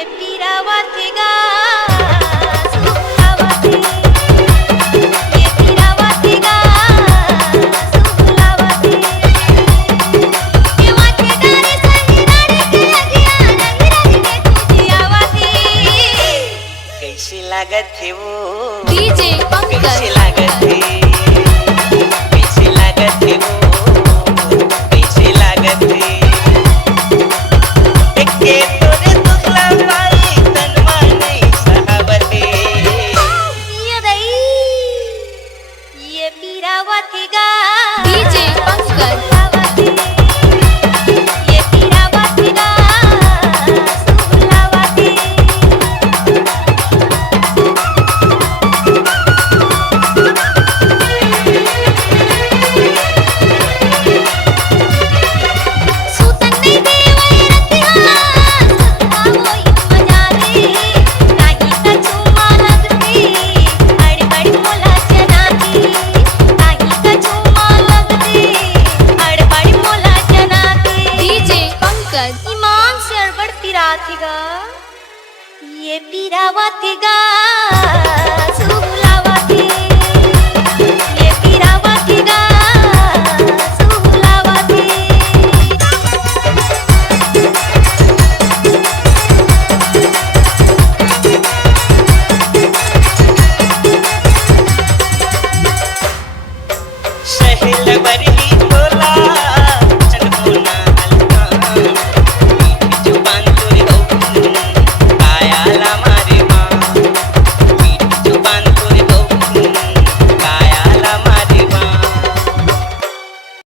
ये पीरावाती गा सुलावाती ये पीरावाती गा सुलावाती ये वाचे डारे सही डारे के लगिया रही रही के तुझी आवाती कैसी लागत है वो डीजे पंकज कैसी लागत है कैसी लागत है वो कैसी लागत है देख के तोरे दुखला भाई तन मन सहावते ये दई ये पीरावाती गा डीजे पंकज ये पीरावाती गा सुलावाती सुतन नहीं देवई रतिहा सतवा होई मजारी नाही कछु मालगती अड़बड़ मोला जनाती नाही कछु मालगती अड़बड़ मोला जनाती डीजे पंकज ईमान से अड़बड़ पिराती गा ये पीरावाती गा सुलावाती ये पीरावाती गा सुलावाती सहल बरही तो